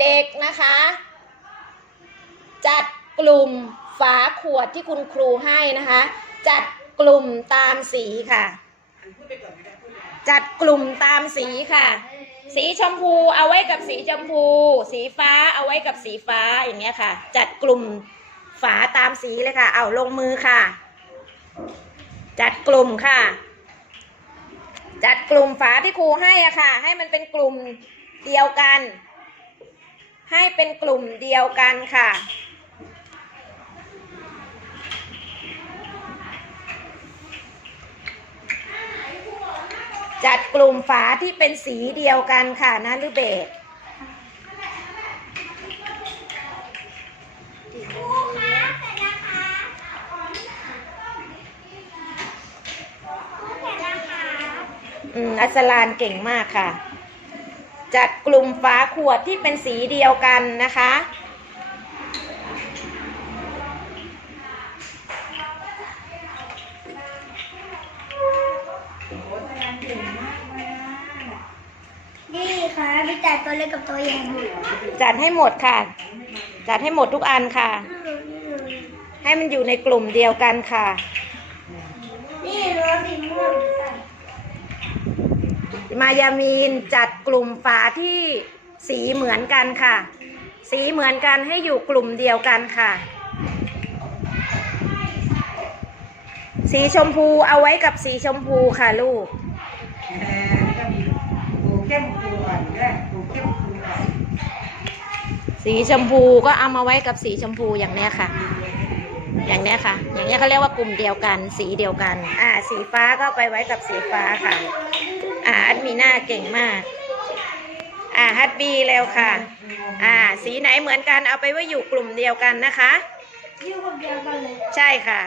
เด็กๆนะคะ จัดกลุ่มฝาขวดที่คุณครูให้นะคะ จัดกลุ่มตามสีค่ะ จัดกลุ่มตามสีค่ะ สีชมพูเอาไว้กับสีชมพู สีฟ้าเอาไว้กับสีฟ้าอย่างเงี้ยค่ะ จัดกลุ่มฝาตามสีเลยค่ะ เอาลงมือค่ะ จัดกลุ่มค่ะ จัดกลุ่มฝาที่ครูให้อะค่ะ ให้มันเป็นกลุ่มเดียวกัน ให้เป็นกลุ่มเดียวกันค่ะ จัดกลุ่มฝาที่เป็นสีเดียวกันค่ะนะลูเบศครูคะเสร็จแล้วค่ะครูเสร็จแล้วค่ะอืมอัสลานเก่งมากค่ะ จัดกลุ่มฝาขวดที่เป็นสีเดียวกันนะคะ นี่ค่ะพี่จ่ายตัวเล็กกับตัวใหญ่หมดจัดให้หมดค่ะ จัดให้หมดทุกอันค่ะ ให้มันอยู่ในกลุ่มเดียวกันค่ะ นี่รั้วสีม่วงใส่ มายามีนจัดกลุ่มฝาที่สีเหมือนกันค่ะ สีเหมือนกันให้อยู่กลุ่มเดียวกันค่ะ สีชมพูเอาไว้กับสีชมพูค่ะลูกแหมนี่ก็มีปูเข้มปูอ่อนด้วยปูเข้มปูอ่อนสีชมพูก็เอามาไว้กับสีชมพูอย่างเนี้ยค่ะ อย่างเนี้ยค่ะ อย่างเนี้ยเขาเรียกว่ากลุ่มเดียวกัน สีเดียวกัน อ่า สีฟ้าก็ไปไว้กับสีฟ้าค่ะ อ่าอัดมีหน้าเก่งมาก อ่าฮัตบีแล้วค่ะ อ่า สีไหนเหมือนกันเอาไปไว้อยู่กลุ่มเดียวกันนะคะ อยู่คนเดียวกันเลยใช่ค่ะ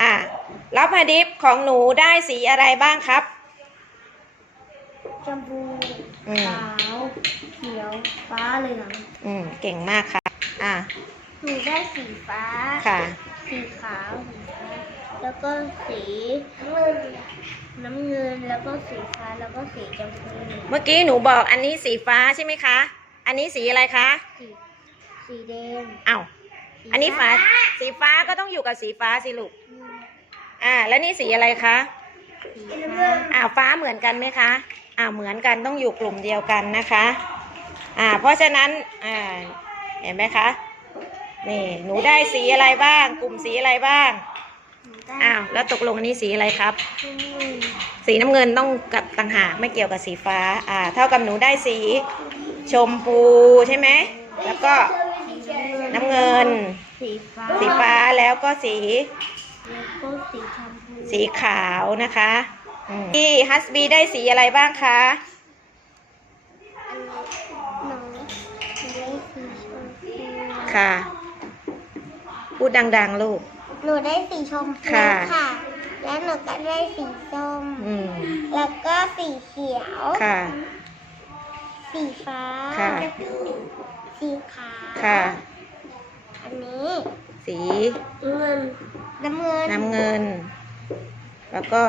อ่าแล้วพาดิฟของหนูได้สีอะไรบ้างครับ ชมพูอืม ขาวเขียวฟ้าเหลืองอืม เก่งมากค่ะ อ่าหนูได้สีฟ้า ค่ะ สีขาวสีฟ้า แล้วก็สีน้ำเงินน้ำเงินแล้วก็สีฟ้าแล้วก็สีชมพูเมื่อกี้หนูบอกอันนี้สีฟ้าใช่ไหมคะ อันนี้สีอะไรคะ สีสีแดงอ้าวอันนี้ฟ้าสีฟ้าก็ต้องอยู่กับสีฟ้าสิลูกอืมอ่า แล้วนี่สีอะไรคะสีน้ำเงินอ้าวฟ้าเหมือนกันไหมคะอ่าเหมือนกันต้องอยู่กลุ่มเดียวกันนะคะ อ่า เพราะฉะนั้นอ่าเห็นไหมคะนี่หนูได้สีอะไรบ้าง กลุ่มสีอะไรบ้างหนูได้ อ้าวแล้วตกลงอันนี้สีอะไรครับน้ำเงินสีน้ำเงินต้องกับต่างหากไม่เกี่ยวกับสีฟ้า อ่า เท่ากับหนูได้สี ชมพูใช่ไหม แล้วก็น้ำเงิน สีฟ้าสีฟ้าแล้วก็สีแล้วก็สีชมพูสีขาวนะคะอืมพี่ฮัสบีได้สีอะไรบ้างคะอันนี้หนูได้สีชมพูค่ะ พูดดัง ๆ ลูก หนูได้สีชมพูค่ะ ค่ะ แล้วหนูก็ได้สีส้ม อืม แล้วก็สีเขียว ค่ะ สีฟ้า ค่ะ สีขาวค่ะ อันนี้สีเงินน้ำเงิน น้ำเงิน แล้วก็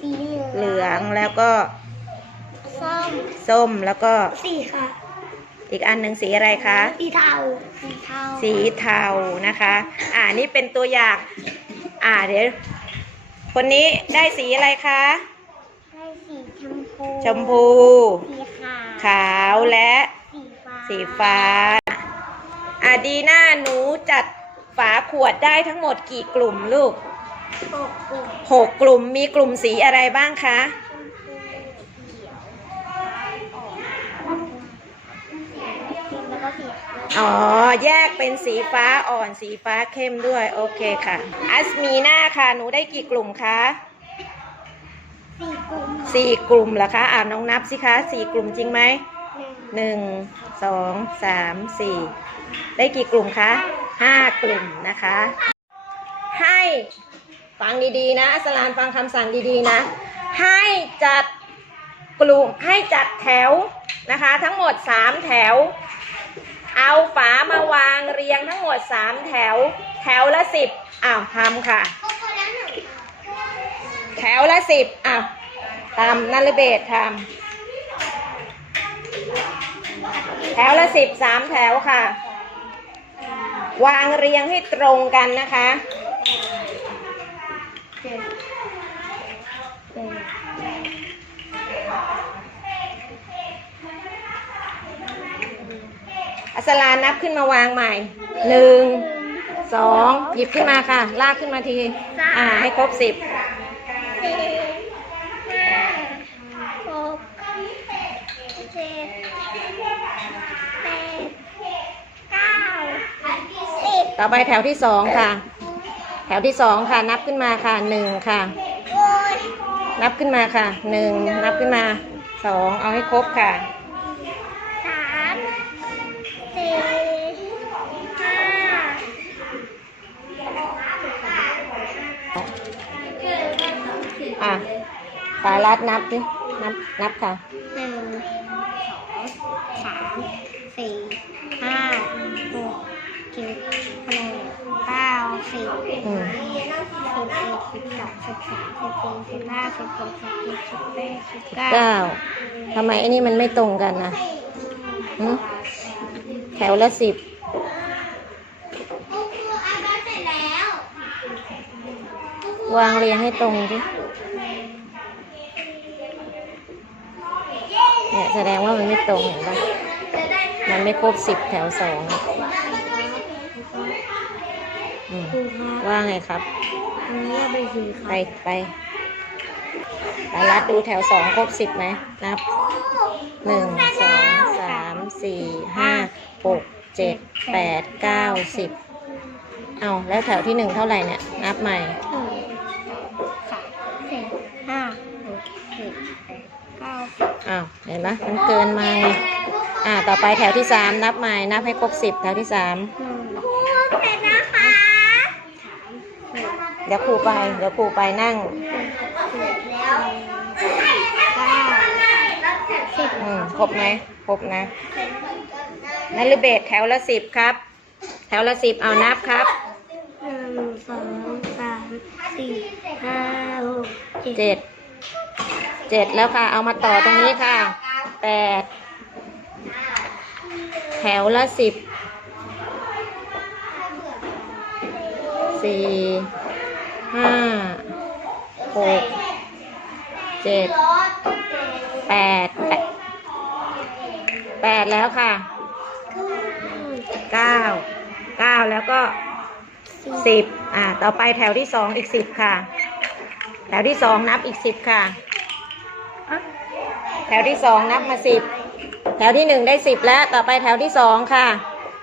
สีเหลืองเหลืองแล้วก็ส้ม ส้มแล้วก็สีค่ะ อีกอันหนึ่งสีอะไรคะ สีเทาสีเทาสีเทานะคะ อ่านี่เป็นตัวอย่าง อ่าเดี๋ยวคนนี้ได้สีอะไรคะได้สีชมพู ชมพู สีขาวขาวและสีฟ้าสีฟ้า อ่าดีน่าหนูจัดฝาขวดได้ทั้งหมดกี่กลุ่มลูกหกกลุ่มหกกลุ่มมีกลุ่มสีอะไรบ้างคะ ชมพูเขียวอ่อนแล้วก็สีขาว อ๋อ แยกเป็นสีฟ้าอ่อนสีฟ้าเข้มด้วย โอเคค่ะ อัสมีนาค่ะ หนูได้กี่กลุ่มคะสี่กลุ่มสี่กลุ่มเหรอคะอ่าน้องนับสิคะสี่กลุ่มจริงไหมหนึ่งสองสามสี่ได้กี่กลุ่มคะห้ากลุ่มนะคะ ให้ฟังดีๆนะอัสลานฟังคำสั่งดีๆนะ ให้จัดกลุ่มให้จัดแถวนะคะ ทั้งหมดสามแถว เอาฝามาวางเรียงทั้งหมดสามแถว แถวละสิบอ้าวทำค่ะ แถวละสิบอ้าวทำนัลเบศทำแถวละสิบสามแถวค่ะ วางเรียงให้ตรงกันนะคะ เจ็ดแปด อัสลานับขึ้นมาวางใหม่หนึ่งสองหยิบขึ้นมาค่ะ ลากขึ้นมาที อ่า ให้ครบสิบสี่ห้าหกเจ็ดแปดเก้าสิบต่อไปแถวที่สองค่ะ แถวที่สองค่ะ นับขึ้นมาค่ะหนึ่งค่ะ นับขึ้นมาค่ะหนึ่งนับขึ้นมาสองเอาให้ครบค่ะ สามสี่ห้า อะ สารัดนับดินับนับค่ะหนึ่งสองสามสี่ห้าหกเจ็ดแปดเก้าสิบสิบเอ็ดสิบสองสิบสามสิบสี่สิบห้าสิบหกสิบเจ็ดสิบแปดสิบเก้าทำไมไอ้นี่มันไม่ตรงกันนะหึแถวละสิบวางเรียงให้ตรงดิ เนี่ยแสดงว่ามันไม่ตรงเห็นปะมันไม่ครบสิบแถวสองอะอืมว่าไงครับอันนี้เป็นสีคไปรับไปสารัดดูแถวสองครบสิบไหมนับหนึ่งสองสามสี่ห้าหกเจ็ดแปดเก้าสิบเอาแล้วแถวที่หนึ่งเท่าไหร่เนี่ย นับใหม่ หนึ่งสามสี่ห้าหกเจ็ดแปดเก้าสิบ อ้าวเห็นไหมมันเกินมาไงอ่าต่อไปแถวที่สามนับใหม่นับให้ครบสิบแถวที่สามหนึ่งเสร็จนะคะ เดี๋ยวครูไป เดี๋ยวครูไปนั่งเสร็จแล้วเก้าสิบอืมครบไหมครบนะนัลเบศแถวละสิบครับ แถวละสิบเอานับครับหนึ่งสองสามสี่ห้าหกเจ็ด เจ็ดแล้วค่ะ เอามาต่อตรงนี้ค่ะแปดแถวละสิบสี่ห้าหกเจ็ดแปดแปดแล้วค่ะเก้าเก้าแล้วก็สิบอ่า ต่อไปแถวที่สองอีกสิบค่ะ แถวที่สองนับอีกสิบค่ะ แถวที่สองนับมาสิบแถวที่หนึ่งได้สิบแล้ว ต่อไปแถวที่สองค่ะ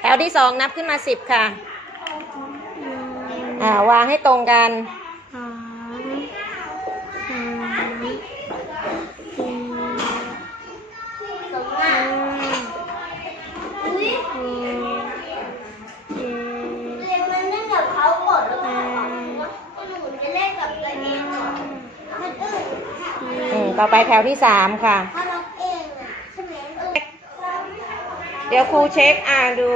แถวที่สองนับขึ้นมาสิบค่ะ อ่าวางให้ตรงกัน ต่อไปแถวที่สามค่ะเดี๋ยวครูเช็คอ่าดู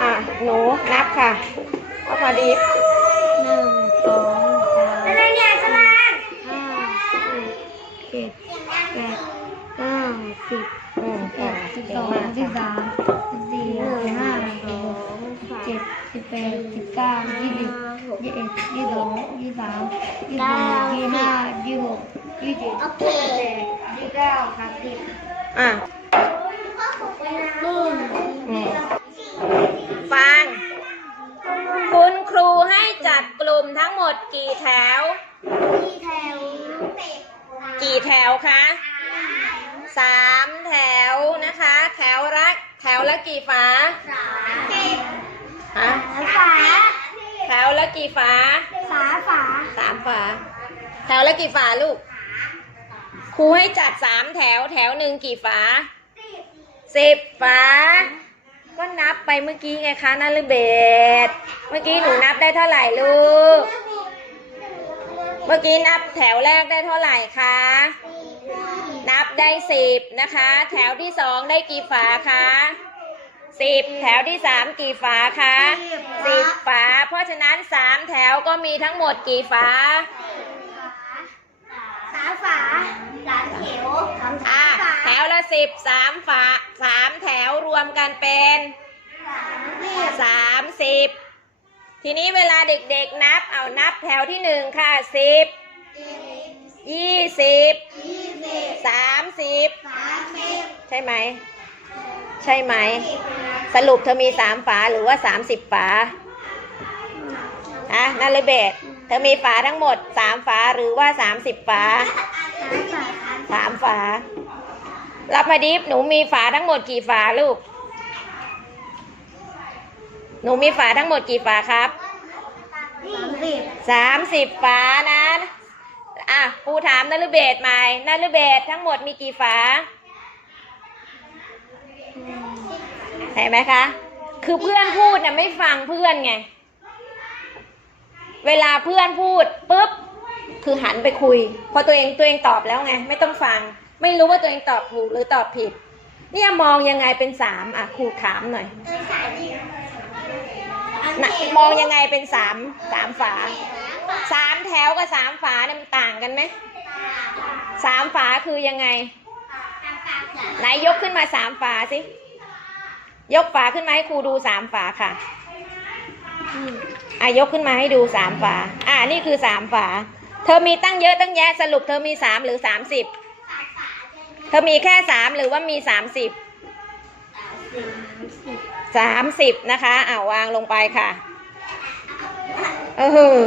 อ่าหนูนับค่ะก็พอดี อะอืมอืมฟัง คุณครูให้จัดกลุ่มทั้งหมดกี่แถวที่แถว กี่แถวคะสามแถวนะคะ แถวละแถวละกี่ฝาสามสิบฮะฝาแถวละกี่ฝาฝาฝาสามฝา แถวละกี่ฝาลูก ครูให้จัดสามแถวแถวหนึ่งกี่ฝาสิบฝา ก็นับไปเมื่อกี้ไงคะนัลเบศเมื่อกี้หนูนับได้เท่าไหร่ลูก เมื่อกี้นับแถวแรกได้เท่าไหร่คะ นับได้สิบนะคะ แถวที่สองได้กี่ฝาคะสิบแถวที่สามกี่ฝาคะสิบฝา เพราะฉะนั้นสามแถวก็มีทั้งหมดกี่ฝาสามฝา สามแถวสามอะแถวละสิบสามฝาสามแถวรวมกันเป็นสามสิบทีนี้เวลาเด็กๆนับ เอานับแถวที่หนึ่งค่ะสิบยี่สิบสามสิบใช่ไหม ใช่ไหม สรุปเธอมีสามฝาหรือว่าสามสิบฝาอะนาเลเบตเธอมีฝาทั้งหมดสามฝาหรือว่าสามสิบฝา สามฝา รับมาดิฟหนูมีฝาทั้งหมดกี่ฝาลูก หนูมีฝาทั้งหมดกี่ฝาครับสามสิบสามสิบฝานะอะครูถามนารุเบศใหม่นารุเบศทั้งหมดมีกี่ฝาเห็นไหมคะ คือเพื่อนพูดน่ะไม่ฟังเพื่อนไง เวลาเพื่อนพูดปุ๊บ คือหันไปคุย พอตัวเองตัวเองตอบแล้วไง ไม่ต้องฟัง ไม่รู้ว่าตัวเองตอบถูกหรือตอบผิด เนี่ยมองยังไงเป็นสามอะครูถามหน่อยนะมองยังไงเป็นสามสามฝาสามแถวกับสามฝาเนี่ยมันต่างกันไหมสามฝาคือยังไงไหนยกขึ้นมาสามฝาสิยกฝาขึ้นมาให้ครูดูสามฝาค่ะอะยกขึ้นมาให้ดูสามฝา อะนี่คือสามฝา เธอมีตั้งเยอะตั้งแยะสรุปเธอมีสามหรือสามสิบเธอมีแค่สามหรือว่ามีสามสิบสามสิบนะคะอ่าวางลงไปค่ะเออ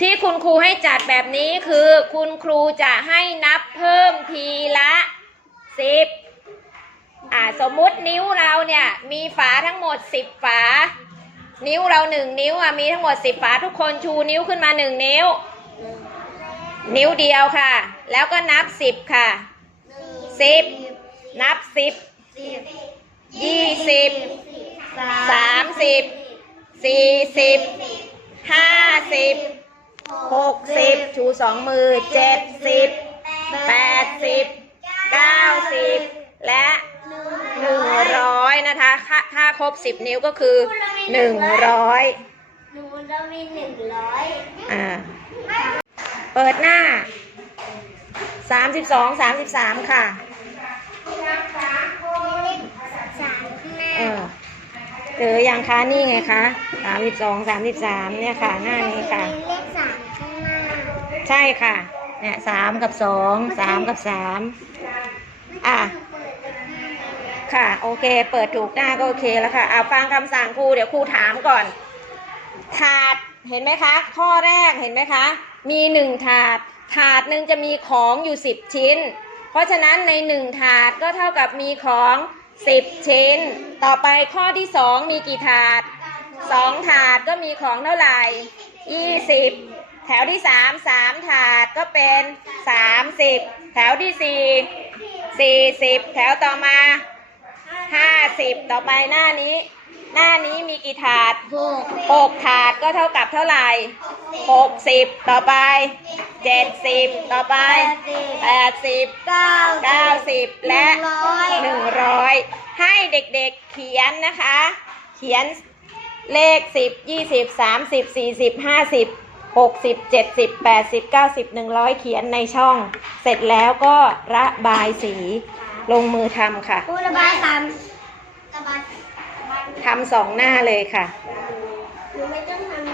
ที่คุณครูให้จัดแบบนี้คือคุณครูจะให้นับเพิ่มทีละสิบอ่าสมมุตินิ้วเราเนี่ยมีฝาทั้งหมดสิบฝา นิ้วเราหนึ่งนิ้วอะมีทั้งหมดสิบฝาทุกคนชูนิ้วขึ้นมาหนึ่งนิ้ว นิ้วเดียวค่ะ แล้วก็นับสิบค่ะสิบนับสิบยี่สิบสามสิบสี่สิบห้าสิบหกสิบชูสองมือเจ็ดสิบแปดสิบเก้าสิบและหนึ่งร้อยนะคะถ้าถ้าครบสิบนิ้วก็คือหนึ่งร้อยหนูจะมีหนึ่งร้อยอ่า เปิดหน้าสามสิบสองสามสิบสามค่ะสามข้างหน้าเออเจอยังคะนี่ไงคะสามสิบสองสามสิบสามเนี่ยค่ะ หน้านี้ค่ะมีเลขสามข้างหน้าใช่ค่ะ เนี่ยสามกับสองสามกับสามอะ ค่ะ โอเค เปิดถูกหน้าก็โอเคแล้วค่ะเอาฟังคำสั่งครู เดี๋ยวครูถามก่อน ถาด เห็นไหมคะ ข้อแรก เห็นไหมคะ มีหนึ่งถาด ถาดหนึ่งจะมีของอยู่สิบชิ้น เพราะฉะนั้นในหนึ่งถาดก็เท่ากับมีของสิบชิ้น ต่อไปข้อที่สองมีกี่ถาดสองถาดก็มีของเท่าไหร่ยี่สิบแถวที่สามสามถาดก็เป็นสามสิบแถวที่สี่สี่สิบแถวต่อมาห้าสิบต่อไปหน้านี้ หน้านี้มีกี่ถาดหกหกถาดก็เท่ากับเท่าไหร่หกสิบต่อไปเจ็ดสิบต่อไปแปดสิบเก้าเก้าสิบและร้อยหนึ่งร้อยให้เด็กๆเขียนนะคะ เขียนเลขสิบยี่สิบสามสิบสี่สิบห้าสิบหกสิบเจ็ดสิบแปดสิบเก้าสิบหนึ่งร้อยเขียนในช่อง เสร็จแล้วก็ระบายสีลงมือทำค่ะผู้ระบายสามระบาย ทำสองหน้าเลยค่ะ หนูไม่ต้องทำ